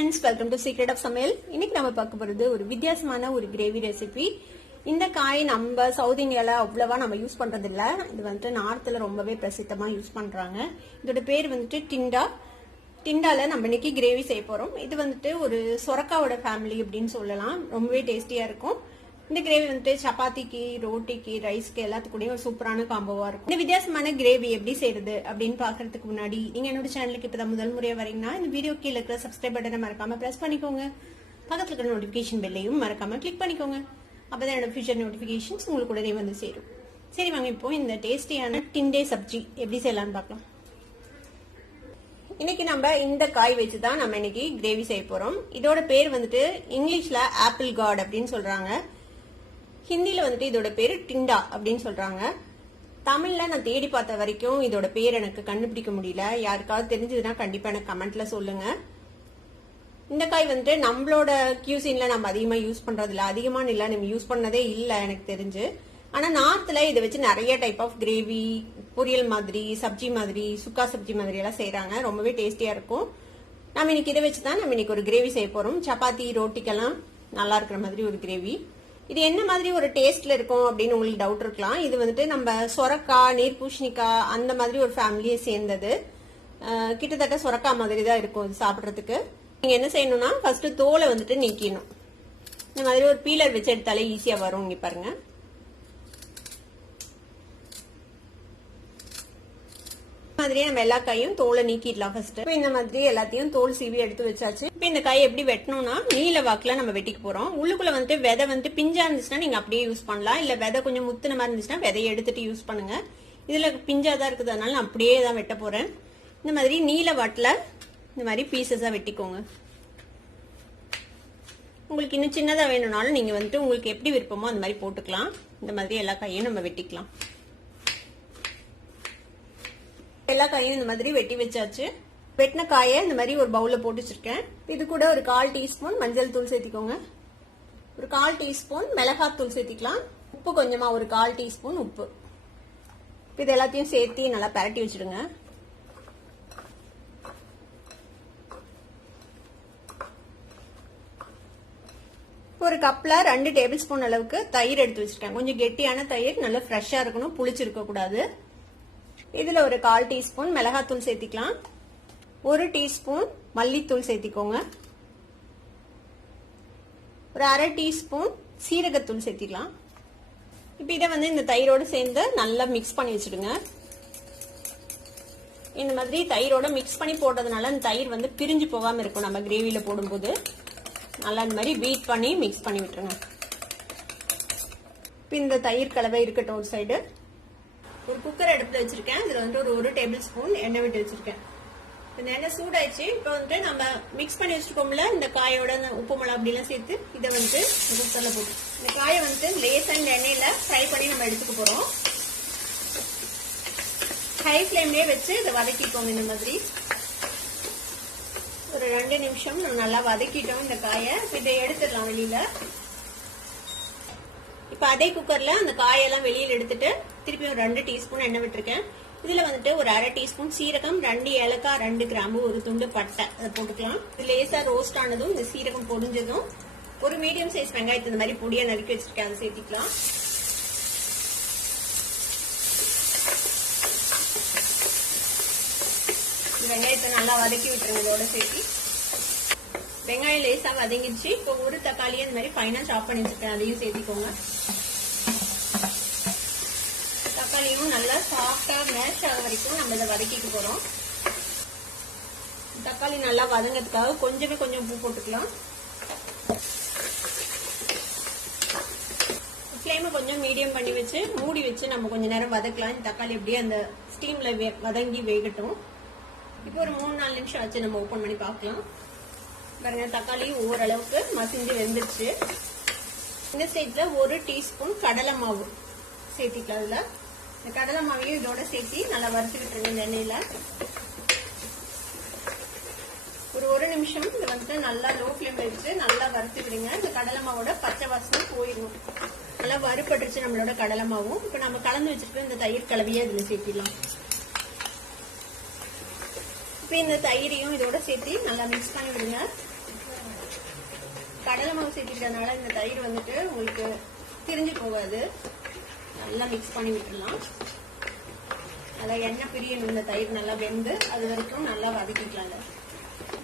friends, welcome to Secret of Samaiyal. இன்னைக்கு நம்ம பார்க்க போறது ஒரு வித்தியாசமான ஒரு கிரேவி ரெசிபி. இந்த காய் நம்ம சவுத் இந்தியால அவ்வளவா நம்ம யூஸ் பண்றது இல்ல. இது வந்து நார்த்ல ரொம்பவே பிரசித்தமா யூஸ் பண்றாங்க. இதோட பேர் வந்து டிண்டா. டிண்டால நம்ம இன்னைக்கு கிரேவி செய்ய போறோம். இது வந்து ஒரு சொரக்காவோட ஃபேமிலி அப்படின்னு சொல்லலாம். ரொம்பவே டேஸ்டியா இருக்கும். இந்த கிரேவி வந்து சப்பாத்திக்கு, ரோட்டிக்கு, ரைஸ்க்கு எல்லாத்துக்கூடயும் ஒரு சூப்பரான காம்போவா இருக்கும். இந்த வித்தியாசமான கிரேவி எப்படி செய்யறது அப்படின்னு பாக்குறதுக்கு முன்னாடி நீங்க என்னோட சேனலுக்கு இப்பதான் முதல் முறையா வரீங்கன்னா இந்த வீடியோ கீழே இருக்கிற சப்ஸ்கிரைப் பட்டனை மறக்காம பிரஸ் பண்ணிக்கோங்க. பக்கத்துல இருக்கிற நோட்டிபிகேஷன் பெல்லையும் மறக்காம கிளிக் பண்ணிக்கோங்க. அப்பதான் என்னோட ஃபியூச்சர் நோட்டிபிகேஷன்ஸ் உங்களுக்கு கூடவே வந்து சேரும். சரி வாங்க இப்போ இந்த டேஸ்டியான டிண்டே சப்ஜி எப்படி செய்யலாம்னு பார்க்கலாம். இன்னைக்கு நம்ம இந்த காய் வச்சுதான் நம்ம இன்னைக்கு கிரேவி செய்ய போறோம். இதோட பேர் வந்துட்டு இங்கிலீஷ்ல ஆப்பிள் கார்ட் அப்படின்னு சொல்றாங்க. ஹிந்தில வந்துட்டு இதோட பேரு டிண்டா அப்படின்னு சொல்றாங்க. தமிழ்ல நான் தேடி பார்த்த வரைக்கும் இதோட பேர் எனக்கு கண்டுபிடிக்க முடியல. யாருக்காவது தெரிஞ்சதுன்னா கண்டிப்பா எனக்கு கமெண்ட்ல சொல்லுங்க. இந்த காய் வந்துட்டு நம்மளோட கியூசின்ல நம்ம அதிகமா யூஸ் பண்றது இல்ல, அதிகமான இல்ல, நம்ம யூஸ் பண்ணதே இல்ல எனக்கு தெரிஞ்சு. ஆனா நார்த்ல இதை வச்சு நிறைய டைப் ஆஃப் கிரேவி, பொரியல் மாதிரி, சப்ஜி மாதிரி, சுக்கா சப்ஜி மாதிரி எல்லாம் செய்யறாங்க. ரொம்பவே டேஸ்டியா இருக்கும். நம்ம இன்னைக்கு இதை வச்சுதான் நம்ம இன்னைக்கு ஒரு கிரேவி செய்ய போறோம். சப்பாத்தி, ரோட்டிக்கெல்லாம் நல்லா இருக்கிற மாதிரி ஒரு கிரேவி. இது என்ன மாதிரி ஒரு டேஸ்ட்ல இருக்கும் அப்படின்னு உங்களுக்கு டவுட் இருக்கலாம். இது வந்துட்டு நம்ம சொரக்காய், நீர்பூசணிக்காய் அந்த மாதிரி ஒரு ஃபேமிலியை சேர்ந்தது. கிட்டத்தட்ட சொரக்காய் மாதிரி தான் இருக்கும் இது சாப்பிட்றதுக்கு. நீங்க என்ன செய்யணும்னா ஃபர்ஸ்ட் தோலை வந்துட்டு நீக்கணும். இந்த மாதிரி ஒரு பீலர் வச்சு எடுத்தாலே ஈஸியா வரும். இங்க பாருங்க. மாதிரியே நம்ம எல்லா காயும் தோலை நீக்கிடலாம் ஃபர்ஸ்ட். இந்த மாதிரி எல்லாத்தையும் தோல் சீவி எடுத்து வச்சாச்சு. இப்ப இந்த காய் எப்படி வெட்டணும்னா நீல வாக்குல நம்ம வெட்டிக்க போறோம். உள்ளுக்குள்ள வந்துட்டு விதை வந்துட்டு பிஞ்சா இருந்துச்சுன்னா நீங்க அப்படியே யூஸ் பண்ணலாம். இல்ல விதை கொஞ்சம் முத்துன மாதிரி இருந்துச்சுன்னா விதையை எடுத்துட்டு யூஸ் பண்ணுங்க. இதுல பிஞ்சாதான் இருக்குது, அதனால நான் அப்படியே தான் வெட்ட போறேன். இந்த மாதிரி நீல வாட்டுல இந்த மாதிரி பீசஸா வெட்டிக்கோங்க. உங்களுக்கு இன்னும் சின்னதா வேணும்னாலும் நீங்க வந்துட்டு உங்களுக்கு எப்படி விருப்பமோ அந்த மாதிரி போட்டுக்கலாம். இந்த மாதிரி எல்லா காயும் நம்ம வெட்டிக்கலாம். எல்லா காயும் இந்த மாதிரி வெட்டி வச்சாச்சு. வெட்டின காயை இந்த மாதிரி ஒரு பவுல்ல போட்டு வச்சிருக்கேன். இது கூட ஒரு 1/4 டீஸ்பூன் மஞ்சள் தூள் சேர்த்திக்கோங்க. ஒரு 1/4 டீஸ்பூன் மிளகாய் தூள் சேர்த்திக்கலாம். உப்பு கொஞ்சமா ஒரு 1/4 டீஸ்பூன் உப்பு. இது எல்லாத்தையும் சேர்த்து நல்லா பரட்டி வச்சிடுங்க. ஒரு கப்ல 2 டேபிள் ஸ்பூன் அளவுக்கு தயிர் எடுத்து வச்சிருக்கேன். கொஞ்சம் கெட்டியான தயிர், நல்லா ஃப்ரெஷ்ஷா இருக்கணும், புளிச்சிருக்க கூடாது. இதுல ஒரு 1/4 டீஸ்பூன் மிளகாத்தூள் சேர்த்திக்கலாம். 1 டீஸ்பூன் மல்லித்தூள் சேர்த்திக்கோங்க. ஒரு 1/2 டீஸ்பூன் சீரகத்தூள் சேர்த்திக்கலாம். இப்ப இதை வந்து இந்த தயிரோட சேர்ந்து நல்லா மிக்ஸ் பண்ணி வச்சிடுங்க. இந்த மாதிரி தயிரோட மிக்ஸ் பண்ணி போட்டதுனால இந்த தயிர் வந்து பிரிஞ்சு போகாம இருக்கும். நம்ம கிரேவில போடும்போது நல்லா இந்த மாதிரி பீட் பண்ணி மிக்ஸ் பண்ணி விட்டுருங்க. இப்ப இந்த தயிர் கலவை இருக்கட்டும் ஒரு சைடு. ஒரு குக்கர் அடுப்புல வச்சிருக்கேன். இதுல வந்து ஒரு 1 டேபிள் ஸ்பூன் எண்ணெய் விட்டு வச்சிருக்கேன். இந்த எண்ணெய் சூடாயிடுச்சு. இப்ப வந்துட்டு நம்ம மிக்ஸ் பண்ணி வச்சிருக்கோம்ல இந்த காயோட உப்பு மிளகா அப்படி எல்லாம் சேர்த்து இதை வந்து குக்கர்ல போட்டு இந்த காயை வந்து லேசா இந்த எண்ணெயில ஃப்ரை பண்ணி நம்ம எடுத்துக்க போறோம். ஹை ஃபிளேம்லயே வச்சு இதை வதக்கிக்கோங்க. இந்த மாதிரி ஒரு 2 நிமிஷம் நல்லா வதக்கிட்டோம் இந்த காயை. இதை எடுத்துடலாம் வெளியில. இப்ப அதே குக்கர்ல அந்த காயெல்லாம் வெளியில எடுத்துட்டு திருப்பி ஒரு 2 டீஸ்பூன் எண்ணெய் விட்டுருக்கேன். இதுல வந்துட்டு ஒரு 1/2 டீஸ்பூன் சீரகம், 2 ஏலக்காய், 2 கிராம்பு, ஒரு துண்டு பட்டை அதை போட்டுக்கலாம். இது லேசா ரோஸ்ட் ஆனதும் இந்த சீரகம் பொரிஞ்சதும் ஒரு மீடியம் சைஸ் வெங்காயத்தை இந்த மாதிரி பொடியா நறுக்கி வச்சிருக்கேன், அதை சேர்த்திக்கலாம். வெங்காயத்தை நல்லா வதக்கி விட்டுருங்க. இதோட சேர்த்தி வெங்காயம் லேசா வதங்கிடுச்சு. இப்போ ஒரு தக்காளியை இந்த மாதிரி ஃபைனா சாப் பண்ணி வச்சிருக்கேன், அதையும் சேர்த்திக்கோங்க. தக்காளியும் நல்லா சாஃப்டா மேஷ் ஆக வரைக்கும் நம்ம இதை வதக்கிக்க போறோம். தக்காளி நல்லா வதங்கிறதுக்காக கொஞ்சம் உப்பு போட்டுக்கலாம். ஃப்ளேமை கொஞ்சம் மீடியம் பண்ணி வச்சு மூடி வச்சு நம்ம கொஞ்ச நேரம் வதக்கலாம். தக்காளி அப்படியே அந்த ஸ்டீம்ல வதங்கி வேகட்டும். இப்போ ஒரு 3-4 நிமிஷம் ஆச்சு. நம்ம ஓபன் பண்ணி பார்க்கலாம். பாருங்க, தக்காளி ஓரளவுக்கு மசிஞ்சு வெந்துருச்சு. இந்த ஸ்டேஜ்ல 1 டீஸ்பூன் கடலை மாவு சேர்த்திக்கலாம். அதுல இந்த கடலை மாவையும் இதோட சேர்த்து நல்லா வறுத்து விட்டுருங்க இந்த எண்ணெயில. ஒரு 1 நிமிஷம் இதை வந்து நல்லா லோ ஃபிளேம்ல வச்சு நல்லா வறுத்து விடுங்க. இந்த கடலை மாவோட பச்சை வாசனை போயிடும். நல்லா வறுபட்டுருச்சு நம்மளோட கடலை மாவும். இப்ப நம்ம கலந்து வச்சிருக்க இந்த தயிர் கலவையை இதுல சேர்த்திடலாம். இப்ப இந்த தயிரையும் இதோட சேர்த்து நல்லா மிக்ஸ் பண்ணி விடுங்க. கடலை மாவு சேர்த்துக்கிறதுனால இந்த தயிர் வந்துட்டு உங்களுக்கு திரிஞ்சு போகாது. நல்லா மிக்ஸ் பண்ணி விட்டுடலாம். நல்லா எண்ணெய் பிரியணும். இந்த தயிர் நல்லா வெந்து அது வரைக்கும் நல்லா வதக்கிக்கலாங்க.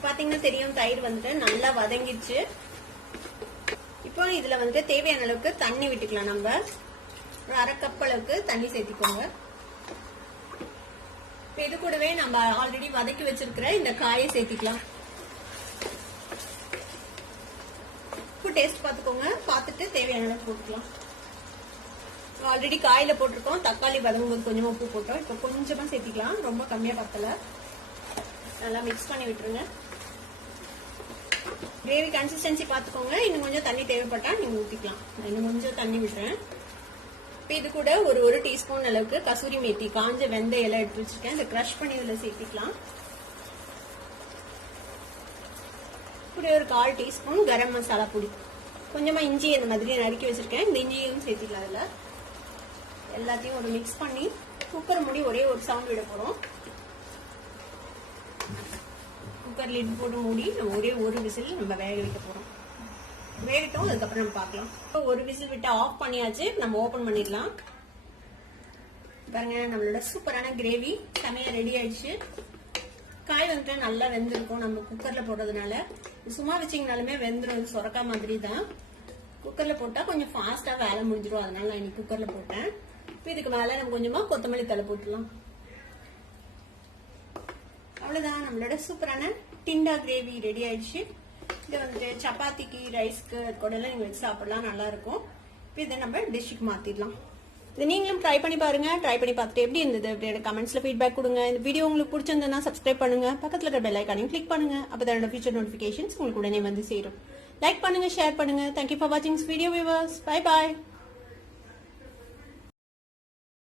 பாத்தீங்கன்னா தெரியும் தயிர் வந்துட்டு நல்லா வதங்கிடுச்சு. இப்போ இதுல வந்துட்டு தேவையான அளவுக்கு தண்ணி விட்டுக்கலாம். நம்ம ஒரு 1/2 கப் அளவுக்கு தண்ணி சேர்த்திக்கோங்க. இது கூடவே நம்ம ஆல்ரெடி வதக்கி வச்சிருக்கிற இந்த காயை சேர்த்திக்கலாம். உப்பு டேஸ்ட் பார்த்துக்கோங்க. பார்த்துட்டு தேவையான அளவுக்கு போட்டுக்கலாம். ஆல்ரெடி காயில போட்டிருக்கோம். தக்காளி வதங்கும் போது கொஞ்சமா உப்பு போட்டோம். இப்போ கொஞ்சமா சேர்த்திக்கலாம். ரொம்ப கம்மியா பத்தல. நல்லா மிக்ஸ் பண்ணி விட்டுருங்க. கிரேவி கன்சிஸ்டன்சி பார்த்துக்கோங்க. இன்னும் கொஞ்சம் தண்ணி தேவைப்பட்டா நீங்க ஊத்திக்கலாம். இன்னும் கொஞ்சம் தண்ணி விட்டுறேன். இப்போ இது கூட ஒரு டீஸ்பூன் அளவுக்கு கசூரி மேத்தி காஞ்ச வெந்தய இலை எடுத்து வச்சிருக்கேன். இதை கிரஷ் பண்ணி இதுல சேர்த்திக்கலாம். கூட ஒரு 1/4 டீஸ்பூன் கரம் மசாலா பொடி, கொஞ்சமா இஞ்சி இந்த மாதிரி நறுக்கி வச்சிருக்கேன். இந்த இஞ்சியும் சேர்த்திக்கலாம். அதுல எல்லாத்தையும் ஒரு மிக்ஸ் பண்ணி குக்கர் மூடி ஒரே ஒரு சவுண்ட் விட போறோம். குக்கர் லிட் போட்டு மூடி ஒரே ஒரு விசில் நம்ம வேக வைக்க போறோம். வேகட்டும், அதுக்கப்புறம் நம்ம பார்க்கலாம். ஒரு விசில் விட்டு ஆஃப் பண்ணியாச்சு. நம்ம ஓபன் பண்ணிடலாம். பாருங்க, நம்மளோட சூப்பரான கிரேவி செமையா ரெடி ஆயிடுச்சு. காய் வந்துட்டு நல்லா வெந்திருக்கும். நம்ம குக்கர்ல போடுறதுனால சும்மா வச்சிங்கனாலுமே வெந்துடும். சொரக்கா மாதிரி தான். குக்கர்ல போட்டா கொஞ்சம் ஃபாஸ்டா வேலை முடிஞ்சிடும். அதனால நான் இன்னைக்கு குக்கர்ல போட்டேன். இப்போ இதுக்கு மேல நம்ம கொஞ்சமா கொத்தமல்லி தழை போட்டுலாம். அவ்வளவுதான், நம்மளோட சூப்பரான டிண்டா கிரேவி ரெடி ஆயிடுச்சு. இது வந்துட்டு சப்பாத்திக்கு, ரைஸ்க்கு கூட எல்லாம் நீங்க வச்சு சாப்பிடலாம், நல்லா இருக்கும். இதை நம்ம டிஷ்ஷுக்கு மாத்திடலாம். இது நீங்களும் ட்ரை பண்ணி பாருங்க. ட்ரை பண்ணி பார்த்துட்டு எப்படி இருந்தது அப்படியே கமெண்ட்ஸ்ல ஃபீட்பேக் கொடுங்க. இந்த வீடியோ உங்களுக்கு பிடிச்சிருந்ததுன்னா சப்ஸ்கிரைப் பண்ணுங்க. பக்கத்துல இருக்க பெல் ஐகானையும் கிளிக் பண்ணுங்க. அப்பதான் என்னோட ஃபியூச்சர் நோட்டிபிகேஷன்ஸ் உங்களுக்கு உடனே வந்து சேரும். லைக் பண்ணுங்க, ஷேர் பண்ணுங்க. தேங்க்யூ ஃபார் வாட்சிங் this video viewers. Bye bye.